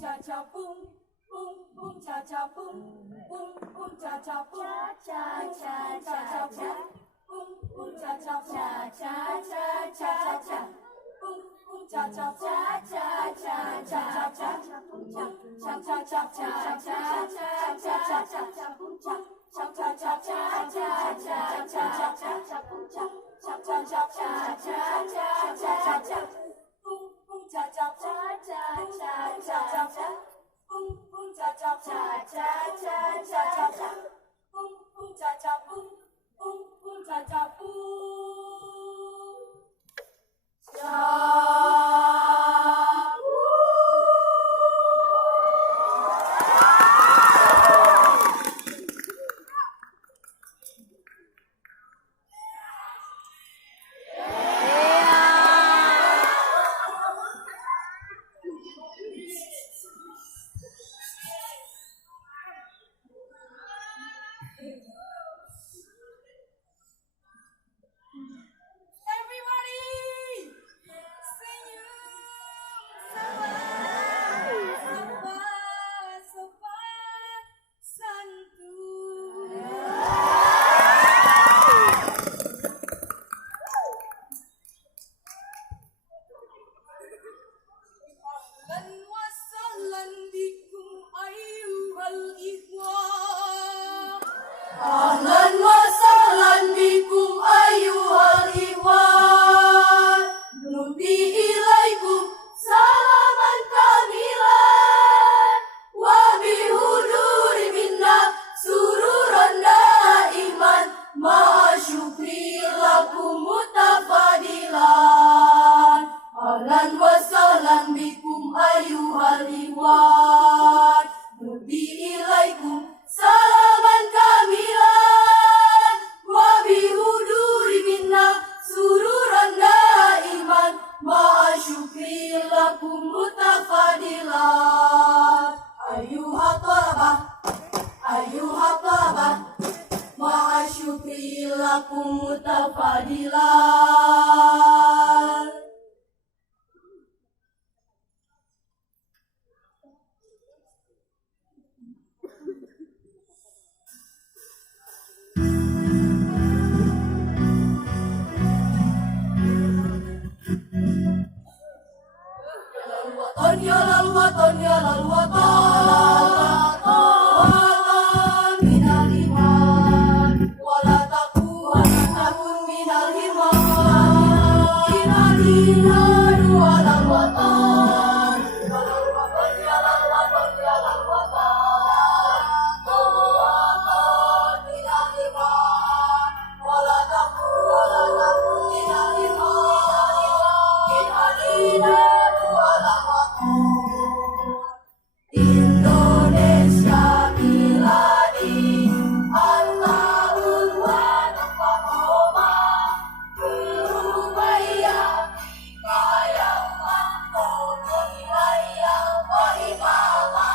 cha cha boom, boom boom cha cha boom, boom boom cha cha boom, cha cha cha cha cha, boom boom cha cha cha cha cha cha cha, boom boom cha cha cha cha cha cha cha, boom cha cha cha cha cha cha cha cha cha, boom cha cha cha cha cha cha cha cha cha, boom cha cha cha cha cha cha cha cha cha, boom boom cha cha cha cha cha cha cha, boom boom cha cha cha cha cha cha cha, boom boom cha cha boom, boom boom cha cha boom, cha. Ahlan wa sahlan bikum ayyuhal ikhwan, nubdi ilaikum salaman kamilan, wa bihuduri minna sururan daiman, ma'a syukri lakum mutafadilan. Ahlan wa sahlan bikum ayyuhal ikhwan, nubdi ilaikum salaman kamilan, wa bihuduri minna sururan daiman, ma'a syukri lakum mutafadilan. Ayyuha talabah, ma'a syukri lakum mutafadilan. Yalal wathon, yalal wathon, wathon minal iman, wala takun minal hirman, inna walal wathon, yalal wathon, yalal wathon, yalal wathon, wathon minal iman, wala takun minal hirman, inna walal wathon. Indonesia miladi Allahul wa nafahoma berubaya kaya mantoni hayal wa imama